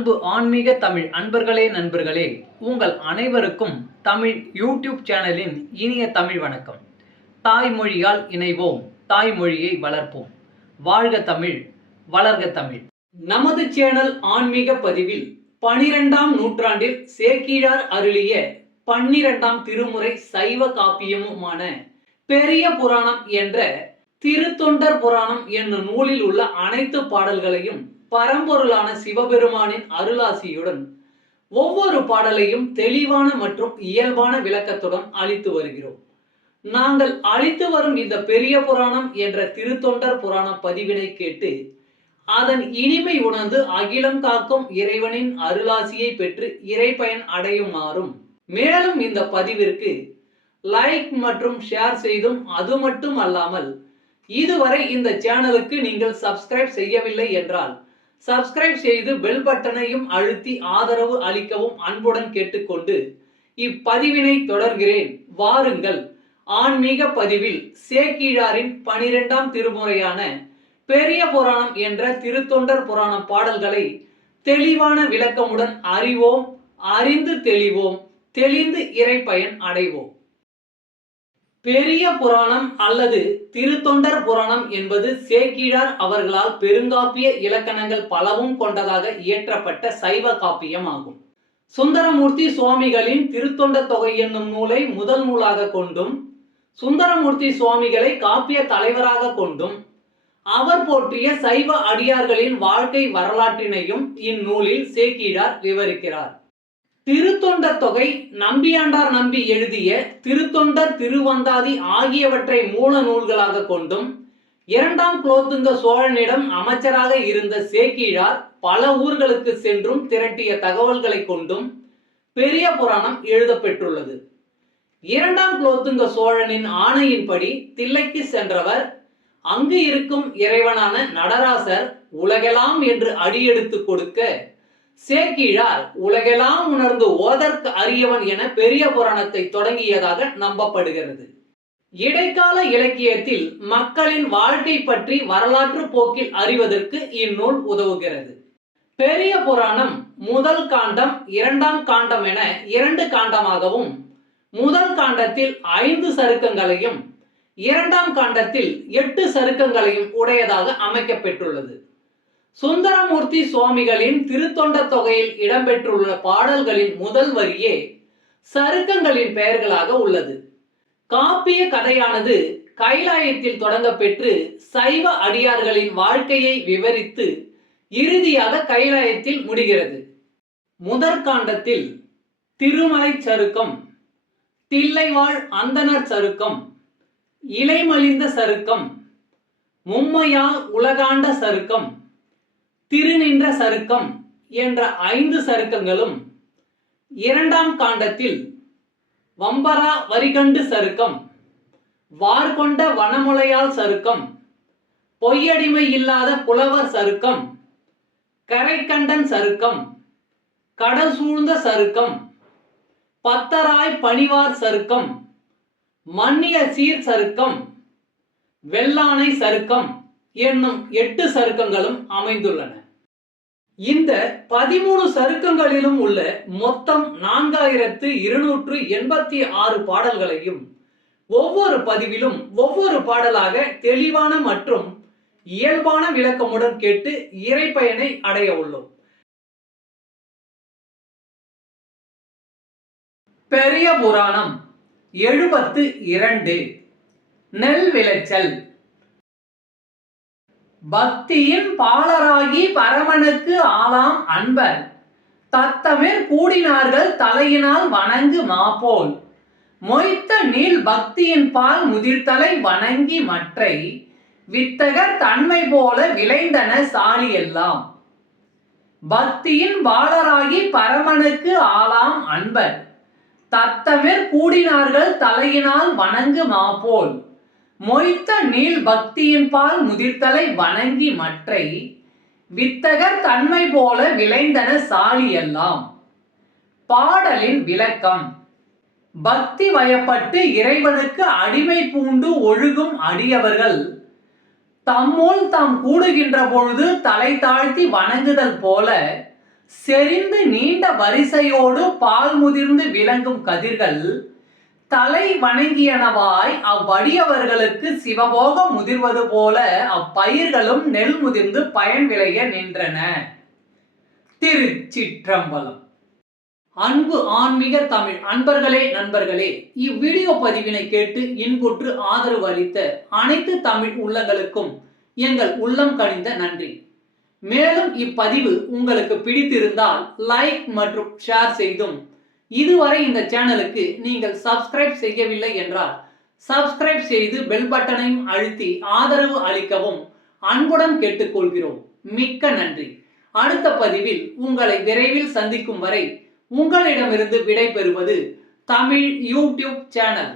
அன்பு ஆன்மீக தமிழ் அன்பர்களே நண்பர்களே, உங்கள் அனைவருக்கும் தமிழ் யூடியூப் சேனலின் இனிய தமிழ் வணக்கம். தாய்மொழியால் இணைவோம், தாய்மொழியை வளர்ப்போம். வாழ்க தமிழ், வளர்க தமிழ். நமது சேனல் ஆன்மீக பதிவில் 12ஆம் நூற்றாண்டில் சேக்கிழார் அருளிய 12ஆம் திருமுறை சைவ காப்பியமுமான பெரிய புராணம் என்ற திருத்தொண்டர் புராணம் என்னும் நூலில் உள்ள அனைத்து பாடல்களையும் பரம்பொருளான சிவபெருமானின் அருளாசியுடன் ஒவ்வொரு பாடலையும் தெளிவான மற்றும் இயல்பான விளக்கத்துடன் அளித்து வருகிறோம். நாங்கள் அளித்து வரும் இந்த பெரிய புராணம் என்ற திருத்தொண்டர் புராண பதிவினை கேட்டு அதன் இனிமை உணர்ந்து அகிலம் காக்கும் இறைவனின் அருளாசியை பெற்று இறைப்பயன் அடையுமாறும், மேலும் இந்த பதிவிற்கு லைக் மற்றும் ஷேர் செய்தும், அது மட்டும் அல்லாமல் இதுவரை இந்த சேனலுக்கு நீங்கள் சப்ஸ்கிரைப் செய்யவில்லை என்றால் சப்ஸ்கிரைப் செய்து பெல் பட்டனையும் அழுத்தி ஆதரவு அளிக்கவும் அன்புடன் கேட்டுக்கொண்டு இப்பதிவினை தொடர்கிறேன். வாருங்கள், ஆன்மீக பதிவில் சேக்கிழாரின் 12ஆம் திருமுறையான பெரிய புராணம் என்ற திருத்தொண்டர் புராண பாடல்களை தெளிவான விளக்கமுடன் அறிவோம், அறிந்து தெளிவோம், தெளிந்து இறைப்பயன் அடைவோம். பெரிய புராணம் அல்லது திருத்தொண்டர் புராணம் என்பது சேக்கிழார் அவர்களால் பெருங்காப்பிய இலக்கணங்கள் பலவும் கொண்டதாக இயற்றப்பட்ட சைவ காப்பியம் ஆகும். சுந்தரமூர்த்தி சுவாமிகளின் திருத்தொண்ட தொகை என்னும் நூலை முதல் நூலாக கொண்டும், சுந்தரமூர்த்தி சுவாமிகளை காப்பிய தலைவராக கொண்டும், அவர் போற்றிய சைவ அடியார்களின் வாழ்க்கை வரலாற்றினையும் இந்நூலில் சேக்கிழார் விவரிக்கிறார். திருத்தொண்டர் தொகை நம்பியாண்டார் நம்பி எழுதிய திருத்தொண்டர் திருவந்தாதி ஆகியவற்றை மூல நூல்களாக கொண்டும், 2ஆம் குலோத்துங்க சோழனிடம் அமைச்சராக இருந்த சேக்கிழார் பல ஊர்களுக்கு சென்றும் திரட்டிய தகவல்களை கொண்டும் பெரிய புராணம் எழுதப்பெற்றுள்ளது. 2ஆம் குலோத்துங்க சோழனின் ஆணையின்படி தில்லைக்கு சென்றவர் அங்கு இருக்கும் இறைவனான நடராசர் உலகெல்லாம் என்று அடியெடுத்து கொடுக்க சேக்கிழார் உலகெல்லாம் உணர்ந்து ஓதற்கு அரியவன் என பெரிய புராணத்தை தொடங்கியதாக நம்பப்படுகிறது. இடைக்கால இலக்கியத்தில் மக்களின் வாழ்க்கை பற்றி வரலாற்று போக்கில் அறிவதற்கு இந்நூல் உதவுகிறது. பெரிய புராணம் முதல் காண்டம், 2ஆம் காண்டம் என 2 காண்டமாகவும், முதல் காண்டத்தில் 5 சருக்கங்களையும் 2ஆம் காண்டத்தில் 8 சருக்கங்களையும் உடையதாக அமைக்கப்பெற்றுள்ளது. சுந்தரமூர்த்தி சுவாமிகளின் திருத்தொண்ட தொகையில் இடம்பெற்றுள்ள பாடல்களின் முதல் வரியே சருக்கங்களின் பெயர்களாக உள்ளது. காப்பிய கதையானது கைலாயத்தில் தொடங்க பெற்று சைவ அடியார்களின் வாழ்க்கையை விவரித்து இறுதியாக கைலாயத்தில் முடிகிறது. முதற்காண்டத்தில் திருமலை சருக்கம், தில்லைவாழ் அந்தணர் சருக்கம், இலைமலிந்த சருக்கம், மும்மையால் உலகாண்ட சருக்கம், திருநின்ற சருக்கம் என்ற 5 சருக்கங்களும், 2ஆம் காண்டத்தில் வம்பரா வரிகண்டு சருக்கம், வார்கொண்ட வனமுலையால் சருக்கம், பொய்யடிமை இல்லாத புலவர் சருக்கம், கரைக்கண்டன் சருக்கம், கடல் சூழ்ந்த சருக்கம், பத்தராய் பணிவார் சருக்கம், மன்னிய சீர் சருக்கம், வெள்ளானை சருக்கம் என்னும் 8 சருக்கங்களும் அமைந்துள்ளன. இந்த 13 சருக்கங்களிலும் உள்ள மொத்தம் 4286 பாடல்களையும் ஒவ்வொரு பதிவிலும் ஒவ்வொரு பாடலாக தெளிவான மற்றும் இயல்பான விளக்கமுடன் கேட்டு இறைப்பயனை அடைய உள்ளோம். பெரிய புராணம் 72. நெல் விளைச்சல். பக்தியின் பாலராகி பரமனுக்கு ஆளாம் அன்பர் தத்தமிர் கூடினார்கள் தலையினால் வணங்கு மாப்போல் மொய்த்த நீள் பக்தியின் பால் முதிர்தலை வணங்கி மற்றை வித்தகர் தன்மை போல விளைந்தன சாலி எல்லாம். பக்தியின் பாலராகி பரமனுக்கு ஆளாம் அன்பர் தத்தமிர் கூடினார்கள் தலையினால் வணங்கு மாப்போல் மொய்த்த நீள் பக்தியின் பால் முதிர்தலை வணங்கி மற்றை வித்தகர் தன்மை போல விளைந்தன சாலி எல்லாம். பாடலின் விளக்கம். பக்தி வயப்பட்டு இறைவனுக்கு அடிமை பூண்டு ஒழுகும் அடியவர்கள் தம்முள் தாம் கூடுகின்ற பொழுது தலை தாழ்த்தி வணங்குதல் போல செறிந்து நீண்ட வரிசையோடு பால் முதிர்ந்து விளங்கும் கதிர்கள் தலை வணங்கியனவாய் அவ்வடியவர்களுக்கு சிவபோகம் முதிர்வது போல அப்பயிர்களும் நெல் முதிர்ந்து பயன் விளைய நின்றன. திருச்சிற்றம்பலம். அன்பு ஆன்மீக தமிழ் அன்பர்களே, நண்பர்களே, இவ்வீடியோ பதிவினை கேட்டு இன்புற்று ஆதரவு அளித்த அனைத்து தமிழ் உள்ளங்களுக்கும் எங்கள் உள்ளம் கனிந்த நன்றி. மேலும் இப்பதிவு உங்களுக்கு பிடித்திருந்தால் லைக் மற்றும் ஷேர் செய்தும், இதுவரை இந்த சேனலுக்கு நீங்கள் சப்ஸ்கிரைப் செய்யவில்லை என்றால் சப்ஸ்கிரைப் செய்து பெல் பட்டனையும் அழுத்தி ஆதரவு அளிக்கவும் அன்புடன் கேட்டுக்கொள்கிறோம். மிக்க நன்றி. அடுத்த பதிவில் உங்களை விரைவில் சந்திக்கும் வரை உங்களிடமிருந்து விடை பெறுவது தமிழ் யூடியூப் சேனல்.